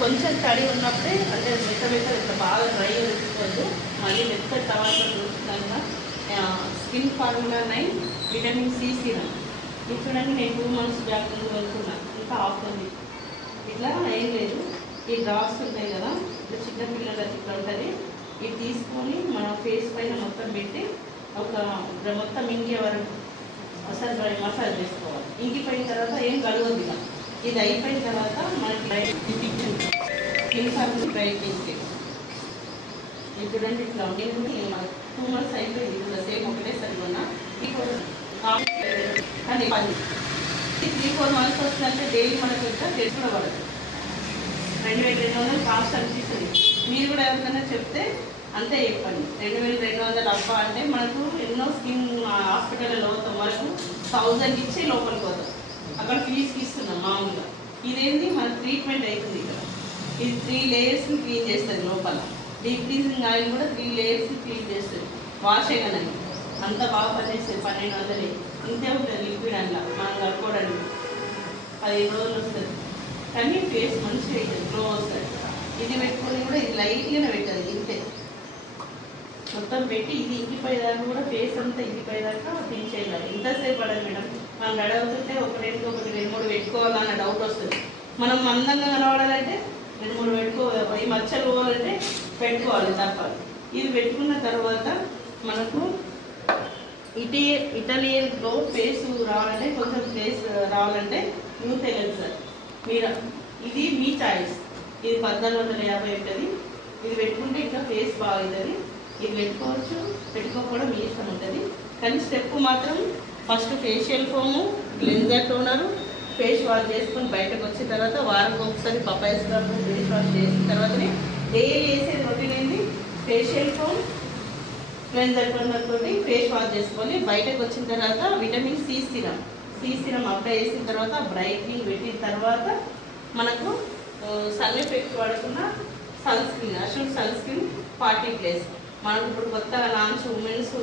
కొంచెం తడి ఉన్నప్పుడే అంటే మెత్త ఇట్లా బాగా డ్రై ఉంచుకోవద్దు. మళ్ళీ మెత్త టవాల్తో చూసినాక skin formula 9 vitamin C serum. ఇది చూడండి, నేను 2 months బ్యాక్ నుండి వెళ్తున్నాను, ఇంకా ఆఫ్ ఉంది. ఇట్లా ఏం లేదు, ఈ డ్రాప్స్ ఉంటాయి కదా, ఇట్లా చిన్న పిల్లలకి ఇట్లా ఉంటుంది. ఇది తీసుకొని మన ఫేస్ పైన మొత్తం పెట్టి ఒక మొత్తం ఇంకే వరకు ఒకసారి మసాజ్ చేసుకోవాలి. ఇంకిపోయిన తర్వాత ఏం కలవద్దు. ఇక ఇది అయిపోయిన తర్వాత మనకి స్కిన్ ఫార్ములా బ్రైట్నింగ్కి ఇది చూడండి ఇట్లా ఉంటుంది. 2 months అయిపోయింది, ఇట్లా సేమ్ ఒకటేసారి ఉన్నా. ఇప్పుడు కానీ 3-4 months వస్తుందంటే డైలీ మనకు ఇంకా కూడా పడదు. 2200 కాస్ట్ అనిపిస్తుంది. మీరు కూడా ఎవరికైనా చెప్తే అంతే చెప్పండి. 2200 అబ్బా అంటే మనకు ఎన్నో స్కిన్ హాస్పిటల్లో పోతాం, మనకు 1000 ఇచ్చి లోపలికి పోతాం, అక్కడ ఫీజుకి ఇస్తున్నాం మామూలుగా. ఇదేంటి మన ట్రీట్మెంట్ అవుతుంది ఇక్కడ. ఇది 3 layers క్లీన్ చేస్తుంది లోపల. డీప్ క్లీన్సింగ్ ఆయిల్ కూడా 3 layers క్లీన్ చేస్తుంది. వాష్ అయ్యానని అంత బాగా పనిచేస్తుంది. 1200 ఇంతే ఉంటుంది లిక్విడ్ అందులో మనం కట్టుకోవడానికి. 15 రోజులు వస్తుంది, కానీ ఫేస్ మంచిగా అవుతుంది, గ్లో వస్తుంది. ఇది పెట్టుకొని కూడా ఇది లైట్గానే పెట్టాలి, ఇంతే మొత్తం పెట్టి ఇది ఇంకిపోయేదాకా కూడా ఫేస్ అంతా ఇంకిపోయేదాకా తీసేయాలి. ఇంతసేపు పడదు మేడం. మనం రెడీ అవుతుంటే ఒకటి 2-3 పెట్టుకోవాలన్న డౌట్ వస్తుంది. మనం అందంగా కనబడాలంటే 2-3 పెట్టుకోవాలి, ఈ మచ్చలు పోవాలంటే పెట్టుకోవాలి తప్పదు. ఇది పెట్టుకున్న తర్వాత మనకు ఇటాలియన్ గ్లో ఫేస్ రావాలంటే, కొంచెం ఫేస్ రావాలంటే యూత్ ఎలెన్సర్ మీరు, ఇది మీ చాయిస్. ఇది 1450 ఉంటుంది. ఇది పెట్టుకుంటే ఇంకా ఫేస్ బాగుంటుంది. ఇది పెట్టుకోవచ్చు, పెట్టుకోకపోవడం మీ ఇష్టం ఉంటుంది. కానీ స్టెప్ మాత్రం first facial foam, cleanser toner, face wash చేసుకొని బయటకు వచ్చిన తర్వాత వారానికి ఒకసారి పప్పాయ స్క్రబ్ ఫేస్ వాష్ చేసిన తర్వాతనే డైలీ వేసేది రొటీన్ ఏంటి, ఫేషియల్ ఫోమ్ క్లెన్జర్ టోనర్ తోటి ఫేస్ వాష్ చేసుకొని బయటకు వచ్చిన తర్వాత విటమిన్ సి సీరం అప్లై చేసిన తర్వాత బ్రైట్నింగ్ పెట్టిన తర్వాత మనకు సన్ ఎఫెక్ట్ పడకుండా అసలు సన్ స్క్రీన్ 40 ప్లేస్. మనకు ఇప్పుడు కొత్తగా లాంచ్ ఉమెన్స్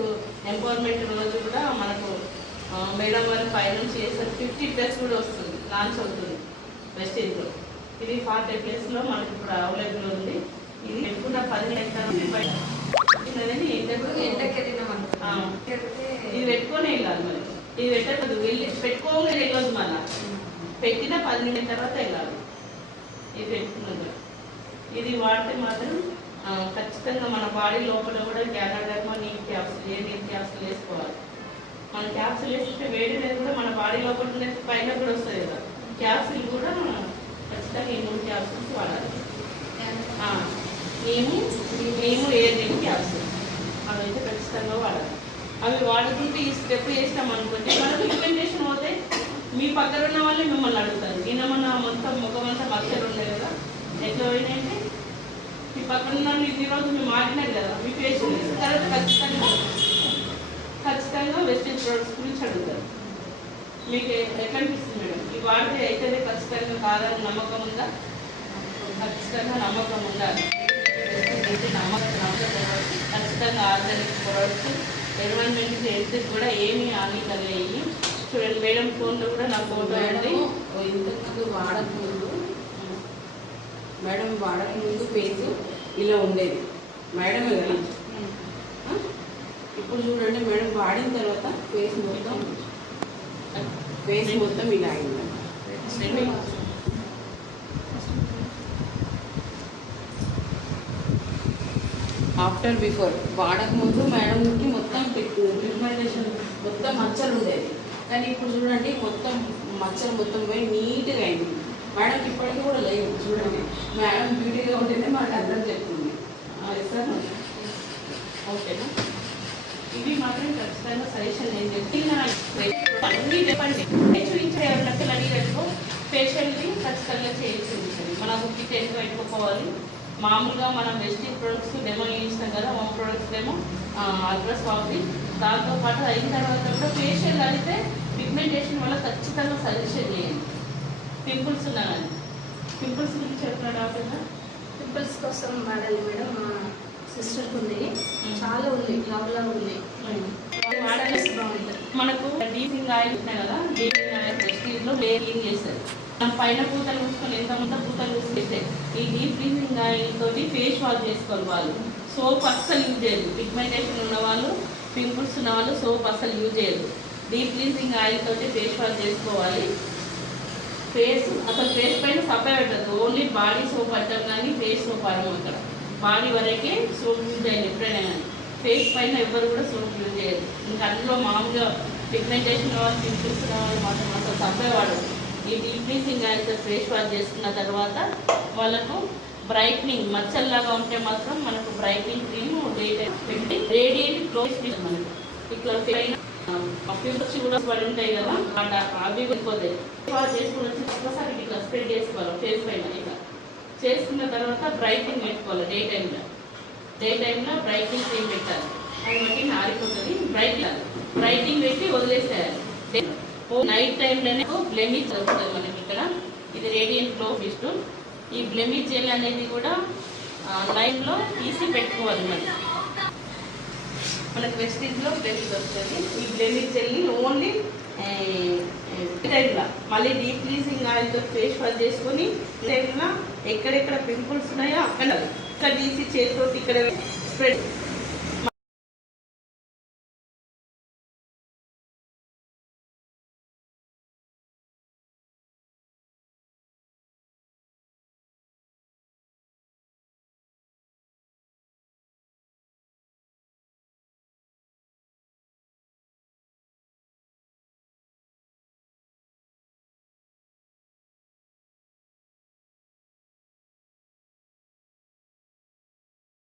ఎంపవర్మెంట్ రోజు కూడా మనకు మేడం వారి పైనుంచి చేస్తారు 50+ కూడా వస్తుంది, లాంచ్ అవుతుంది వెస్టేజ్లో. ఇది 40 ప్లేస్లో మనకి ఇప్పుడు అవైలబుల్ ఉంది. ఇది పెట్టుకున్న 10 ఇది పెట్టుకొని వెళ్ళాలి. మరి ఇది పెట్టదు, వెళ్ళి పెట్టుకోగానే వెళ్ళదు. మళ్ళీ పెట్టిన 10 నిమిషాల తర్వాత వెళ్ళాలి. ఇది పెట్టుకున్నది. ఇది వాడితే మాత్రం ఖచ్చితంగా మన బాడీ లోపల కూడా గ్యాలడర్మా నీట్ క్యాప్సులు వేసుకోవాలి. మన క్యాప్సులు వేసుకుంటే వేడి అనేది కూడా మన బాడీ లోపల పైన కూడా వస్తుంది కదా. క్యాప్సులు కూడా ఖచ్చితంగా ఈ 3 క్యాప్సుల్స్ వాడాలి. మేము ఎయిర్ క్యాప్సుల్ అవైతే ఖచ్చితంగా వాడాలి. అవి వాడుకుంటే ఈ స్టెప్ చేసినాం అనుకుంటే మనకు ఇంప్లిమెంటేషన్ పోతే మీ పక్కన ఉన్న వాళ్ళే మిమ్మల్ని అడుగుతారు. నిన్న మొత్తం ముఖమంతా మచ్చలు ఉన్నాయి కదా, ఎట్లా పోయినాయంటే మీ పక్కన ఉన్న వాళ్ళు ఇన్ని రోజులు మేము మాట్లాడినారు కదా, మీ ఫేషియల్ చేసిన తర్వాత ఖచ్చితంగా వెస్టేజ్ ప్రొడక్ట్స్ గురించి అడుగుతారు. మీకు ఎట్లా అనిపిస్తుంది మేడం? ఈ వాడితే అయితే ఖచ్చితంగా కాదని నమ్మకం ఉందా? ఖచ్చితంగా నమ్మకం ఉండాలి. నమ్మకం ఖచ్చితంగా ఆర్గానిక్ ప్రొడక్ట్స్ ఎన్విరాన్మెంట్కి హెల్త్ కూడా ఏమీ హాని కలిగాయి. చూడండి మేడం ఫోన్లో కూడా నా ఫోటో అండి. ఇంతకుముందు వాడకముందు ఫేస్ ఇలా ఉండేది మేడమే కదా. ఇప్పుడు చూడండి మేడం వాడిన తర్వాత ఫేస్ మొత్తం ఇలా అయింది. ఆఫ్టర్ బిఫోర్ వాడకముందు మేడంకి మొత్తం పిగ్మెంటేషన్ మొత్తం మచ్చలు ఉండేది. కానీ ఇప్పుడు చూడండి మొత్తం మచ్చలు మొత్తం పోయి నీట్గా అయింది. మేడంకి ఇప్పటికీ కూడా లేదు. చూడండి మేడం బ్యూటీగా ఉంటేనే మాకు అర్థం చెప్తుంది. సార్ ఓకేనా? ఇవి మాత్రం ఖచ్చితంగా సజెషన్ నేను చెప్పిన అన్నీ చెప్పండి. చూపించే ఎవరినక్కలు అడిగేటో ఫేషియల్ని ఖచ్చితంగా చేయించాలి. మనకు కిట్ ఎంత పెట్టుకోవాలి. మామూలుగా మనం వెస్టింగ్ ప్రొడక్ట్స్ డెమో చేస్తాం కదా, home products demo ultra soft. దాంతోపాటు అయిన తర్వాత కూడా ఫేషియల్ అయితే పిగ్మెంటేషన్ వల్ల ఖచ్చితంగా సజెషన్ చేయండి. పింపుల్స్ ఉన్నా కానీ పింపుల్స్ గురించి చెప్తున్నా డాక్టర్. పింపుల్స్ కోసం వాడాలి మేడం. మా సిస్టర్కి ఉంది, చాలా ఉంది, లవ్లా ఉంది. మనకు డీపింగ్ ఆయిల్ ఉన్నాయి కదా, డీపింగ్ ఆయిల్ ప్రెస్టీజ్లో క్లీన్ చేస్తారు. మనం పైన పూతలు చూసుకొని ఎంతమంది పూతలు చూసి ఈ క్లీన్సింగ్ ఆయిల్ తోటి ఫేస్ వాష్ చేసుకోవాలి వాళ్ళు. సోప్ అస్సలు యూజ్ చేయదు. పిగ్మెంటేషన్ ఉన్న వాళ్ళు, పింపుల్స్ ఉన్న వాళ్ళు సోప్ అస్సలు యూజ్ చేయదు. డీప్ క్లీన్సింగ్ ఆయిల్ తోటి ఫేస్ వాష్ చేసుకోవాలి. ఫేస్ అసలు ఫేస్ పైన సబ్బే పెట్టద్దు, ఓన్లీ బాడీ సోప్ పట్టడం కానీ ఫేస్ సోప్ పడము. అక్కడ బాడీ వరకే సోప్ యూజ్ చేయాలి ఎప్పుడైనా కానీ. ఫేస్ పైన ఎవరు కూడా సోప్ యూజ్ చేయరు. ఇంకా అందులో మామూలుగా పిగ్మెంటేషన్ వాళ్ళు, పింపుల్స్ వాళ్ళు మాత్రం అసలు సబ్బే వాడదు. ఈ డీప్ క్లీన్సింగ్ ఆయిల్తో ఫేస్ వాష్ చేసుకున్న తర్వాత వాళ్ళకు బ్రైట్నింగ్ మచ్చల్లాగా ఉంటే మాత్రం మనకు బ్రైట్నింగ్ క్రీమ్ డే టైం పెట్టి రేడియంట్ గ్లో మనకు ఇట్లా పైన పింపుల్స్ కూడా పడి ఉంటాయి కదా, అవి వెళ్ళిపోతాయి. వాష్ చేసుకుని వచ్చి ఒక్కసారి ఇట్లా స్ప్రెడ్ చేసుకోవాలి ఫేస్ పైన. ఇట్లా చేసుకున్న తర్వాత బ్రైట్నింగ్ పెట్టుకోవాలి. డే టైంలో బ్రైట్నింగ్ క్రీమ్ పెట్టాలి. అది బట్టి ఆరిపోతుంది. బ్రైట్నింగ్ పెట్టి వదిలేసేయాలి. నైట్ టైంలోనే బ్లెమిష్ దొరుకుతుంది మనకి ఇక్కడ. ఇది రేడియంట్ గ్లో మిస్ట్. ఈ బ్లెమిష్ జెల్ అనేది కూడా లైన్లో తీసి పెట్టుకోవాలి. మనకి వెస్టిజ్లో బ్లెమిష్ దొరుకుతుంది. ఈ బ్లెమిష్ జెల్ని ఓన్లీ టైంలో మళ్ళీ డీప్ క్లీన్సింగ్ ఆయిల్తో ఫేస్ వాష్ చేసుకొని టైంలో ఎక్కడెక్కడ పింపుల్స్ ఉన్నాయో అక్కడ తీసి చేతితోటి ఇక్కడ స్ప్రెడ్